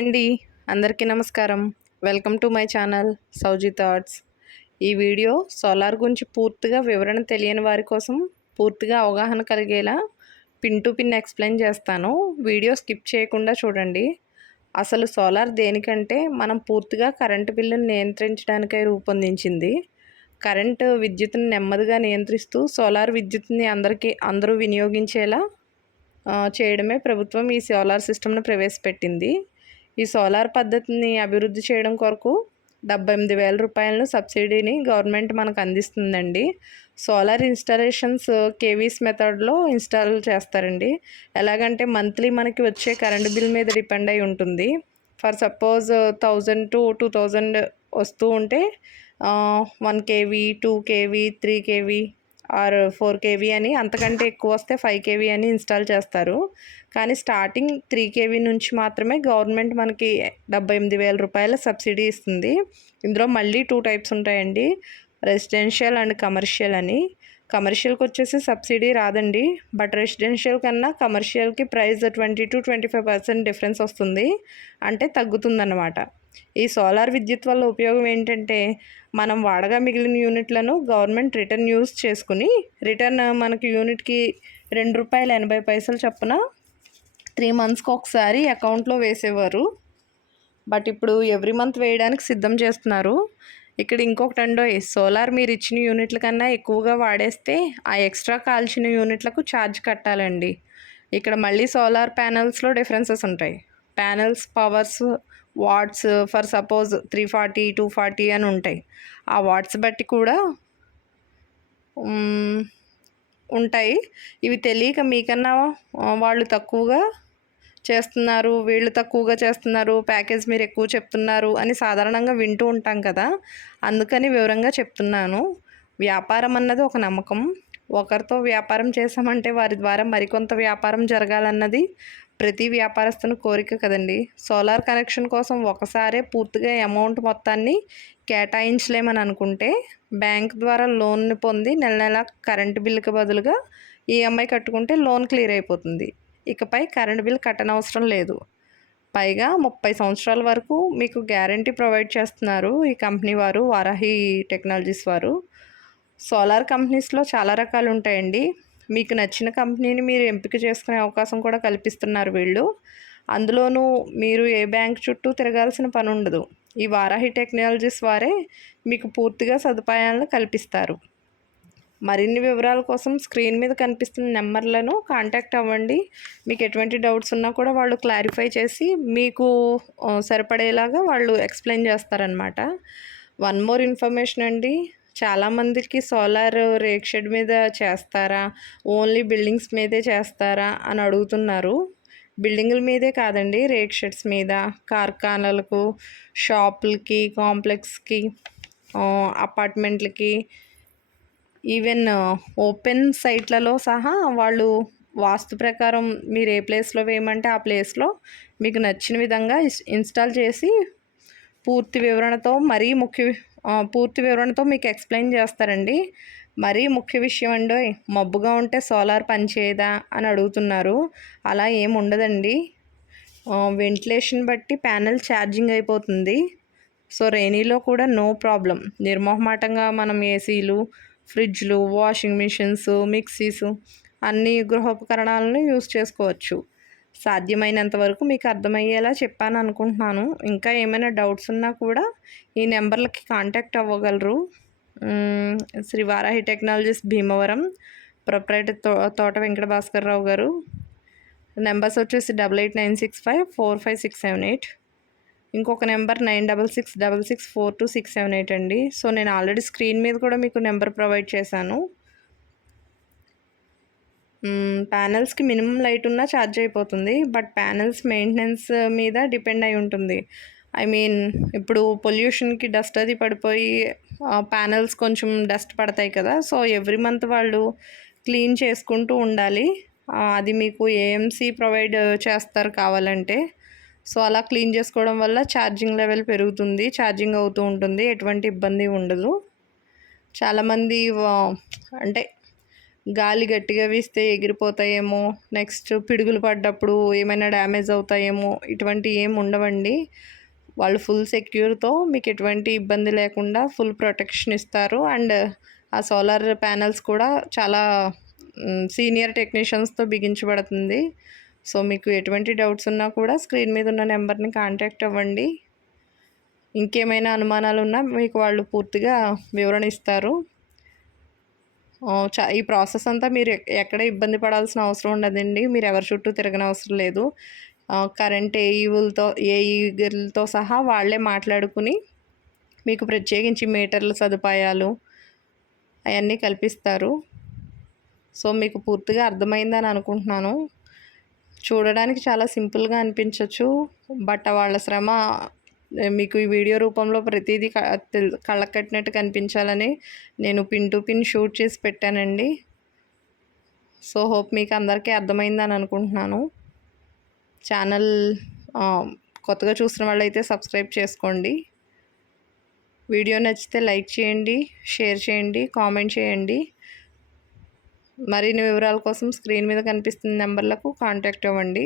అండి అందరికీ నమస్కారం. Welcome to my channel Sowji thoughts. ఈ వీడియో సోలార్ గురించి పూర్తిగా వివరణ తెలియని వారి కోసం పూర్తిగా అవగాహన కలిగేలా పిన్ టు పిన్ ఎక్స్ప్లెయిన్ చేస్తాను. వీడియో స్కిప్ చేయకుండా చూడండి. అసలు సోలార్ దేనికంటే మనం పూర్తిగా కరెంటు బిల్లును నియంత్రించడానికై రూపొందించింది. కరెంటు విద్యుత్తును నెమ్మదిగా నియంత్రిస్తూ సోలార్ విద్యుత్తుని అందరూ వినియోగించేలా చేయడమే ప్రభుత్వం ఈ సోలార్ సిస్టమ్ను ప్రవేశపెట్టింది. ఈ సోలార్ పద్ధతిని అభివృద్ధి చేయడం కొరకు 78,000 రూపాయలను సబ్సిడీని గవర్నమెంట్ మనకు అందిస్తుందండి. సోలార్ ఇన్స్టాలేషన్స్ కేవీస్ మెథడ్లో ఇన్స్టాల్ చేస్తారండి. ఎలాగంటే మంత్లీ మనకి వచ్చే కరెంట్ బిల్ మీద డిపెండ్ అయి ఉంటుంది. ఫర్ సపోజ్ 1000 to 2000 వస్తూ ఉంటే 1 KV 2 KV 3 KV or 4 KV అని, అంతకంటే ఎక్కువ వస్తే 5 కేవీ అని ఇన్స్టాల్ చేస్తారు. కానీ స్టార్టింగ్ 3 కేవీ నుంచి మాత్రమే గవర్నమెంట్ మనకి 78,000 రూపాయల సబ్సిడీ ఇస్తుంది. ఇందులో మళ్ళీ 2 టైప్స్ ఉంటాయండి, రెసిడెన్షియల్ అండ్ కమర్షియల్ అని. కమర్షియల్కి వచ్చేసి సబ్సిడీ రాదండి, బట్ రెసిడెన్షియల్ కన్నా కమర్షియల్కి ప్రైస్ 20 to 25% డిఫరెన్స్ వస్తుంది, అంటే తగ్గుతుందన్నమాట. ఈ సోలార్ విద్యుత్ వల్ల ఉపయోగం ఏంటంటే మనం వాడగా మిగిలిన యూనిట్లను గవర్నమెంట్ రిటర్న్ యూజ్ చేసుకుని మనకి యూనిట్కి ₹2.80 చొప్పున 3 మంత్స్కి ఒకసారి అకౌంట్లో వేసేవారు. బట్ ఇప్పుడు ఎవ్రీ మంత్ వేయడానికి సిద్ధం చేస్తున్నారు. ఇక్కడ ఇంకొకటి సోలార్ మీరు ఇచ్చిన యూనిట్ల కన్నా ఎక్కువగా వాడేస్తే ఆ ఎక్స్ట్రా కాల్చిన యూనిట్లకు ఛార్జ్ కట్టాలండి. ఇక్కడ మళ్ళీ సోలార్ ప్యానెల్స్లో డిఫరెన్సెస్ ఉంటాయి. Panels powers what's for suppose 340 240 అని ఉంటాయి. ఆ వాట్స్ బట్టి కూడా ఉంటాయి. ఇవి తెలియక మీకన్నా వాళ్ళు తక్కువగా చేస్తున్నారు, వీళ్ళు తక్కువగా చేస్తున్నారు, ప్యాకేజ్ మీరు ఎక్కువ చెప్తున్నారు అని సాధారణంగా వింటూ ఉంటాం కదా. అందుకని వివరంగా చెప్తున్నాను. వ్యాపారం అన్నది ఒక నమ్మకం. ఒకరితో వ్యాపారం చేసామంటే వారి ద్వారా మరికొంత వ్యాపారం జరగాలన్నది ప్రతి వ్యాపారస్తుని కోరిక కదండి. సోలార్ కనెక్షన్ కోసం ఒకసారే పూర్తిగా అమౌంట్ మొత్తాన్ని కేటాయించలేమని అనుకుంటే బ్యాంక్ ద్వారా లోన్ని పొంది నెల నెల కరెంటు బిల్లుకి బదులుగా ఈఎంఐ కట్టుకుంటే లోన్ క్లియర్ అయిపోతుంది. ఇకపై కరెంటు బిల్ కట్టనవసరం లేదు. పైగా 30 సంవత్సరాల వరకు మీకు గ్యారంటీ ప్రొవైడ్ చేస్తున్నారు ఈ కంపెనీ వారు, వారాహి టెక్నాలజీస్ వారు. సోలార్ కంపెనీస్లో చాలా రకాలు ఉంటాయండి. మీకు నచ్చిన కంపెనీని మీరు ఎంపిక చేసుకునే అవకాశం కూడా కల్పిస్తున్నారు వీళ్ళు. అందులోనూ మీరు ఏ బ్యాంక్ చుట్టూ తిరగాల్సిన పని ఉండదు. ఈ వారాహి టెక్నాలజీస్ వారే మీకు పూర్తిగా సదుపాయాలను కల్పిస్తారు. మరిన్ని వివరాల కోసం స్క్రీన్ మీద కనిపిస్తున్న నెంబర్లను కాంటాక్ట్ అవ్వండి. మీకు ఎటువంటి డౌట్స్ ఉన్నా కూడా వాళ్ళు క్లారిఫై చేసి మీకు సరిపడేలాగా వాళ్ళు ఎక్స్ప్లెయిన్ చేస్తారనమాట. వన్ మోర్ ఇన్ఫర్మేషన్ అండి, చాలామందికి సోలార్ రేక్ షెడ్ మీద చేస్తారా, ఓన్లీ బిల్డింగ్స్ మీదే చేస్తారా అని అడుగుతున్నారు. బిల్డింగుల మీదే కాదండి, రేక్ షెడ్స్ మీద, కార్ఖానాలకు, షాపులకి, కాంప్లెక్స్కి, అపార్ట్మెంట్లకి, ఈవెన్ ఓపెన్ సైట్లలో సహా వాళ్ళు వాస్తు ప్రకారం మీరు ఏ ప్లేస్లో వేయమంటే ఆ ప్లేస్లో మీకు నచ్చిన విధంగా ఇన్స్టాల్ చేసి పూర్తి వివరణతో మీకు ఎక్స్ప్లెయిన్ చేస్తారండి. మరీ ముఖ్య విషయం అండి, మబ్బుగా ఉంటే సోలార్ పనిచేయదా అని అడుగుతున్నారు. అలా ఏమి ఉండదండి. వెంటిలేషన్ బట్టి ప్యానెల్ ఛార్జింగ్ అయిపోతుంది. సో రెయినీలో కూడా నో ప్రాబ్లం. నిర్మోహమాటంగా మనం ఏసీలు, ఫ్రిడ్జ్లు, వాషింగ్ మిషన్స్, మిక్సీస్ అన్ని గృహోపకరణాలను యూస్ చేసుకోవచ్చు. సాధ్యమైనంత వరకు మీకు అర్థమయ్యేలా చెప్పాను అనుకుంటున్నాను. ఇంకా ఏమైనా డౌట్స్ ఉన్నా కూడా ఈ నెంబర్లకి కాంటాక్ట్ అవ్వగలరు. శ్రీ వారాహి టెక్నాలజీస్ భీమవరం, ప్రొప్రైటర్ తోట వెంకట భాస్కర్ రావు గారు. నెంబర్స్ వచ్చేసి 8896545678. ఇంకొక నెంబర్ 9666464268 అండి. సో నేను ఆల్రెడీ స్క్రీన్ మీద కూడా మీకు నెంబర్ ప్రొవైడ్ చేశాను. ప్యానెల్స్కి మినిమం లైట్ ఉన్నా ఛార్జ్ అయిపోతుంది, బట్ ప్యానెల్స్ మెయింటెనెన్స్ మీద డిపెండ్ అయి ఉంటుంది. ఇప్పుడు పొల్యూషన్కి డస్ట్ అది పడిపోయి ప్యానెల్స్ కొంచెం డస్ట్ పడతాయి కదా. సో ఎవ్రీ మంత్ వాళ్ళు క్లీన్ చేసుకుంటూ ఉండాలి. అది మీకు ఏఎంసీ ప్రొవైడ్ చేస్తారు కావాలంటే. సో అలా క్లీన్ చేసుకోవడం వల్ల ఛార్జింగ్ లెవెల్ పెరుగుతుంది, ఛార్జింగ్ అవుతూ ఉంటుంది, ఎటువంటి ఇబ్బంది ఉండదు. చాలామంది అంటే గాలి గట్టిగా వీస్తే ఎగిరిపోతాయేమో, నెక్స్ట్ పిడుగులు పడ్డప్పుడు ఏమైనా డ్యామేజ్ అవుతాయేమో, ఇటువంటి ఏం ఉండవండి. వాళ్ళు ఫుల్ సెక్యూర్తో మీకు ఎటువంటి ఇబ్బంది లేకుండా ఫుల్ ప్రొటెక్షన్ ఇస్తారు. అండ్ ఆ సోలార్ ప్యానెల్స్ కూడా చాలా సీనియర్ టెక్నీషియన్స్తో బిగించబడుతుంది. సో మీకు ఎటువంటి డౌట్స్ ఉన్నా కూడా స్క్రీన్ మీద ఉన్న నెంబర్ని కాంటాక్ట్ అవ్వండి. ఇంకేమైనా అనుమానాలు ఉన్నా మీకు వాళ్ళు పూర్తిగా వివరణ ఇస్తారు. ఈ ప్రాసెస్ అంతా మీరు ఎక్కడ ఇబ్బంది పడాల్సిన అవసరం ఉండదండి. మీరు ఎవరి చుట్టూ తిరగనవసరం లేదు. కరెంట్ ఏఈలతో సహా వాళ్ళే మాట్లాడుకుని మీకు ప్రత్యేకించి మీటర్ల సదుపాయాలు అవన్నీ కల్పిస్తారు. సో మీకు పూర్తిగా అర్థమైందని అనుకుంటున్నాను. చూడడానికి చాలా సింపుల్గా అనిపించవచ్చు, బట్ వాళ్ళ శ్రమ మీకు ఈ వీడియో రూపంలో ప్రతిదీ కళ్ళకు కట్టినట్టు కనిపించాలని నేను పిన్ టు పిన్ షూట్ చేసి పెట్టానండి. సో హోప్ మీకు అందరికీ అర్థమైందని అనుకుంటున్నాను. ఛానల్ కొత్తగా చూసిన వాళ్ళైతే సబ్స్క్రైబ్ చేసుకోండి. వీడియో నచ్చితే లైక్ చేయండి, షేర్ చేయండి, కామెంట్ చేయండి. మరిన్ని వివరాల కోసం స్క్రీన్ మీద కనిపిస్తున్న నెంబర్లకు కాంటాక్ట్ అవ్వండి.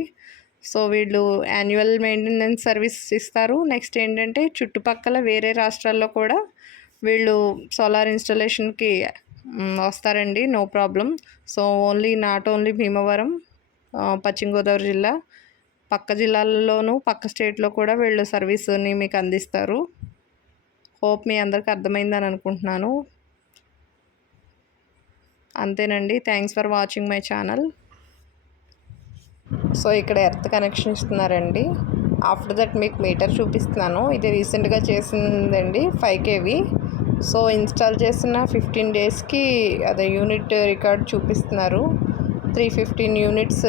సో వీళ్ళు యాన్యువల్ మెయింటెనెన్స్ సర్వీస్ ఇస్తారు. నెక్స్ట్ ఏంటంటే చుట్టుపక్కల వేరే రాష్ట్రాల్లో కూడా వీళ్ళు సోలార్ ఇన్స్టాలేషన్కి వస్తారండి, no problem. So not only Bhimavaram, Paschima Godavari జిల్లా, పక్క జిల్లాల్లోనూ పక్క స్టేట్లో కూడా వీళ్ళు సర్వీస్ని మీకు అందిస్తారు. హోప్ మీ అందరికీ అర్థమైందని అనుకుంటున్నాను. అంతేనండి. Thanks for watching my channel. So ఇక్కడ ఎర్త్ కనెక్షన్ ఇస్తున్నారండి. ఆఫ్టర్ దట్ మీకు మీటర్ చూపిస్తున్నాను. ఇది రీసెంట్గా చేసిందండి, 5 kV. సో ఇన్స్టాల్ చేసిన 15 daysకి అదే యూనిట్ రికార్డ్ చూపిస్తున్నారు. 315 యూనిట్స్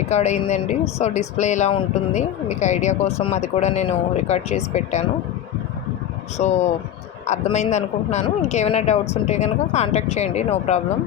రికార్డ్ అయిందండి. సో డిస్ప్లే ఇలా ఉంటుంది. మీకు ఐడియా కోసం అది కూడా నేను రికార్డ్ చేసి పెట్టాను. సో అర్థమైంది అనుకుంటున్నాను. ఇంకేమైనా డౌట్స్ ఉంటే కనుక కాంటాక్ట్ చేయండి, నో ప్రాబ్లం.